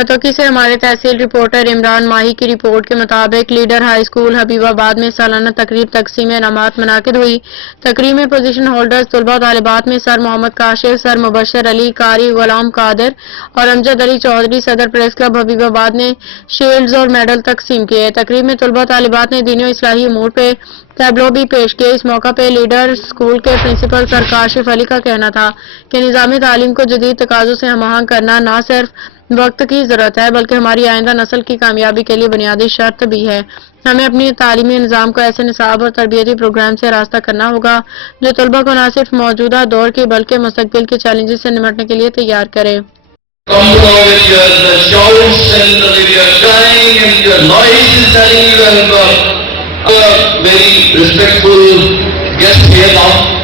متوقع سے ہمارے تحصیل رپورٹر عمران ماہی کی رپورٹ کے مطابق لیڈر ہائی اسکول حبیب آباد میں سالانہ تقریب تقسیم انعامات منعقد ہوئی۔ تقریب میں پوزیشن ہولڈرز طلباء طالبات میں سر محمد کاشف، سر مبشر علی، قاری غلام قادر اور امجد علی چودھری صدر پریس کلب حبیب آباد نے شیلڈز اور میڈل تقسیم کیے۔ تقریب میں طلباء طالبات نے دینی و اصلاحی امور پہ ٹیبلو بھی پیش کیے۔ اس موقع پہ لیڈر اسکول کے پرنسپل سر کاشف علی کا کہنا تھا کہ نظام تعلیم کو جدید تقاضوں سے ہم آہنگ کرنا نہ صرف وقت کی ضرورت ہے بلکہ ہماری آئندہ نسل کی کامیابی کے لیے بنیادی شرط بھی ہے۔ ہمیں اپنی تعلیمی نظام کو ایسے نصاب اور تربیتی پروگرام سے آراستہ کرنا ہوگا جو طلباء کو نہ صرف موجودہ دور کی بلکہ مستقبل کے چیلنجز سے نمٹنے کے لیے تیار کرے۔ Very respectful guest here now.